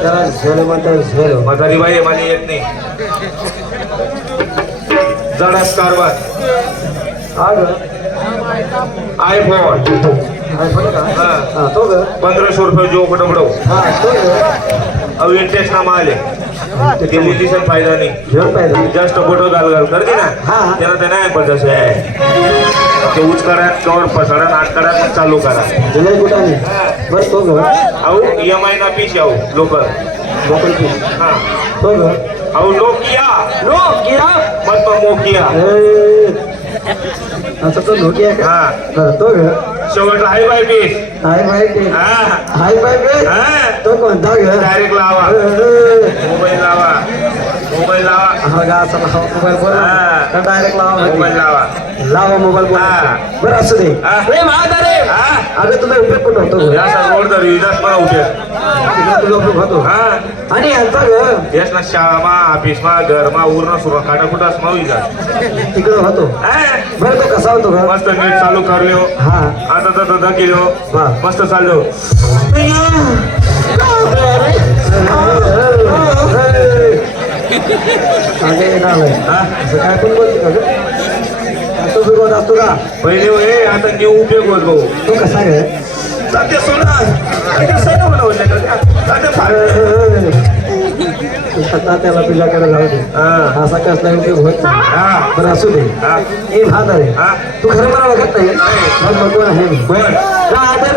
त्याला झोल म्हणतात झोल. म्हातारी बाई आहे, मला येत नाही. जडास कारभार. आयफोन तो ग 1500 रुपये जो पडवडव. हा तो अब इंटरेस्ट ना माल आहे. ते मुलीचा फायदा नाही. घेऊन पाहिजे जास्त फोटो घाल करते ना हा. त्याला ते नाही पण जसं आहे ते उच करा कवर पसाडा नाट करा चालू करा. जुलै कुठाने बस तो ग अहो EMI ना पीस आहो लोकल लोकल की हा. तो ग अहो नोकिया नो किया मत मोकिया. असं तो नोकिया का हा तो ग शेवटला hi bye piece. Hi bye के हा हाय बाय के हा तो कोणता ग डायरेक्ट लावा मोबाईल लावा मोबाईल लावा हा गा असं मोबाईल बोला हा. डायरेक्ट लावा मोबाईल लावा. लावा मोबाईल बोला हा. बरं असू दे हा. रे म्हातारे हा अगं तुझा उपयोग कुठं होतो ग? याचा रोड तर विदास पण उठे. तुझा उपयोग होतो हा आणि यांचा ग यस ना शाळामा ऑफिसमा घरमा उरणं सुरू काटाकुटास मावी जा. तिकडं होतो बरं तो कसा होतो ग मस्त नेट चालू करलो. हा आता तर धंदा केलो. वा. मस्त चाललो. अगे नालय हा असं काय पण बोलतो का ग तो बिघोत असतो का पहिले हे आता न्यू उपयोग होत भाऊ. तो कसा ग सध्या सोना सध्या बनवलं सध्या फार. त्याला तुझ्याकडे जाऊ दे हा असा कसला उपयोग होत नाही हा बरं असू दे हा ए म्हातारे हा तू खरं मला बघत नाही मग कोण आहे मी बर राहते